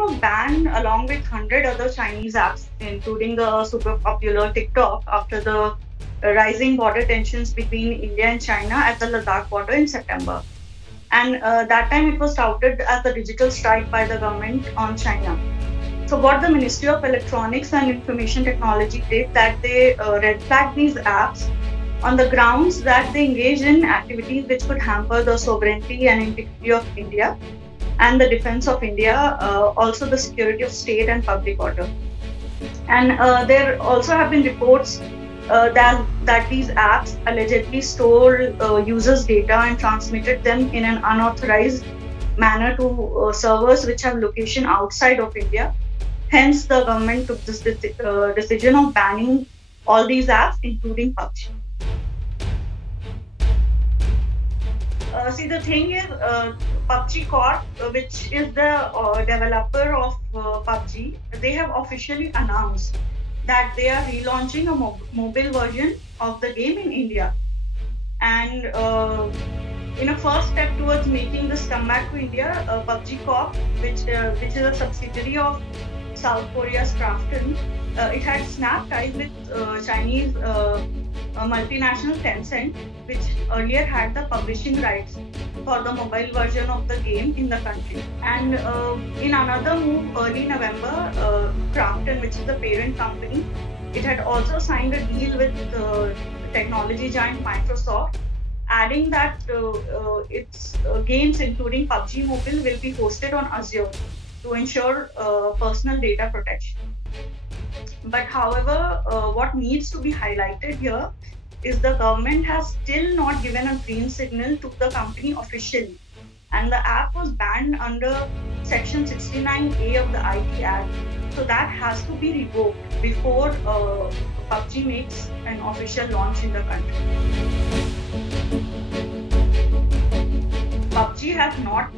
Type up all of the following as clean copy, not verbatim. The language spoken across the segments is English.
was banned along with 100 other Chinese apps, including the super popular TikTok, after the rising border tensions between India and China at the Ladakh border in September. And that time it was touted as a digital strike by the government on China. So what the Ministry of Electronics and Information Technology did, that they red flagged these apps on the grounds that they engage in activities which could hamper the sovereignty and integrity of India and the defense of India, also the security of state and public order. And there also have been reports that these apps allegedly stole users' data and transmitted them in an unauthorized manner to servers which have location outside of India. Hence, the government took this decision of banning all these apps, including PUBG. See, the thing is, PUBG Corp, which is the developer of PUBG, they have officially announced that they are relaunching a mobile version of the game in India. And in a first step towards making this comeback to India, PUBG Corp, which is a subsidiary of South Korea's Krafton, it had snapped ties with Chinese multinational Tencent, which earlier had the publishing rights for the mobile version of the game in the country. And in another move, early November, Krafton, which is the parent company, it had also signed a deal with technology giant Microsoft, adding that its games, including PUBG Mobile, will be hosted on Azure to ensure personal data protection. But however, what needs to be highlighted here is the government has still not given a green signal to the company officially. And the app was banned under Section 69A of the IT Act. So that has to be revoked before PUBG makes an official launch in the country. PUBG has not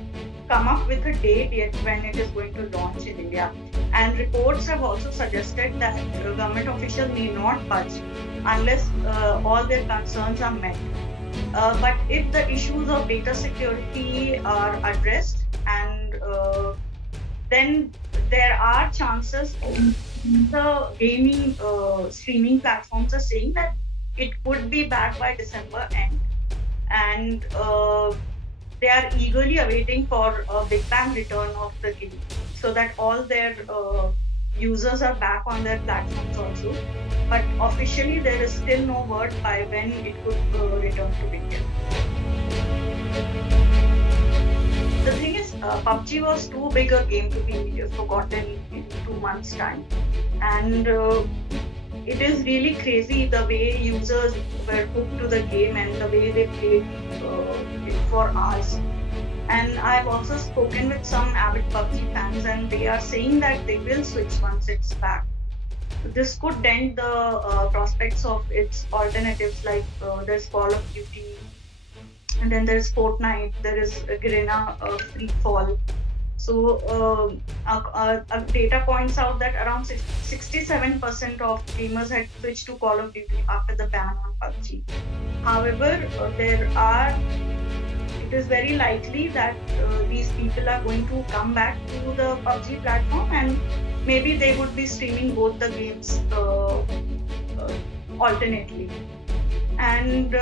come up with a date yet when it is going to launch in India. And reports have also suggested that government officials may not budge unless all their concerns are met. But if the issues of data security are addressed, and then there are chances. The gaming streaming platforms are saying that it could be back by December end, and they are eagerly awaiting for a big bang return of the game, so that all their users are back on their platforms also. But officially, there is still no word by when it could return to India. The thing is, PUBG was too big a game to be forgotten in 2 months' time, and it is really crazy the way users were hooked to the game and the way they played it for hours. And I've also spoken with some avid PUBG fans, and they are saying that they will switch once it's back. This could dent the prospects of its alternatives, like there's Call of Duty, and then there's Fortnite, there is Garena Free Fall. So data points out that around 67% of gamers had switched to Call of Duty after the ban on PUBG. However, it is very likely that these people are going to come back to the PUBG platform, and maybe they would be streaming both the games alternately. And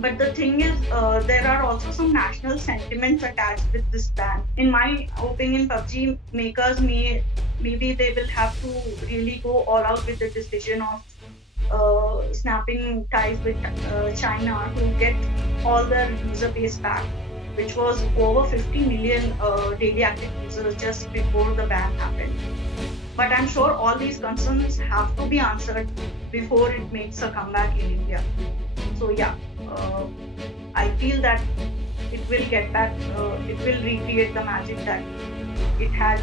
but the thing is, there are also some national sentiments attached with this ban. In my opinion, PUBG makers maybe they will have to really go all out with the decision of snapping ties with China to get all their user base back, which was over 50 million daily active users just before the ban happened. But I'm sure all these concerns have to be answered before it makes a comeback in India. So yeah, I feel that it will get back, it will recreate the magic that it had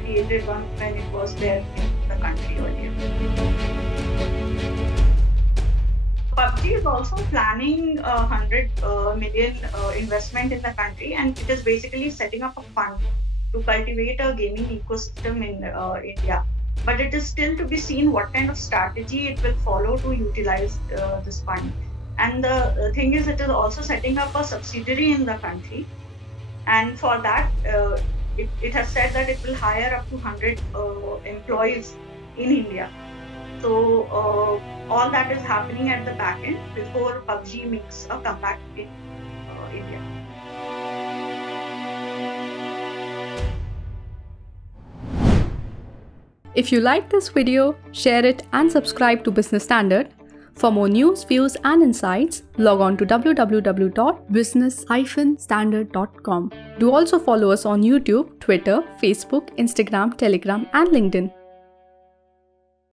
created when it was there in the country earlier. PUBG is also planning 100 million investment in the country, and it is basically setting up a fund to cultivate a gaming ecosystem in India. But it is still to be seen what kind of strategy it will follow to utilize this fund. And the thing is, it is also setting up a subsidiary in the country. And for that, it has said that it will hire up to 100 employees in India. So all that is happening at the back end before PUBG makes a comeback in India. If you like this video, share it and subscribe to Business Standard. For more news, views and insights, log on to www.business-standard.com. Do also follow us on YouTube, Twitter, Facebook, Instagram, Telegram and LinkedIn.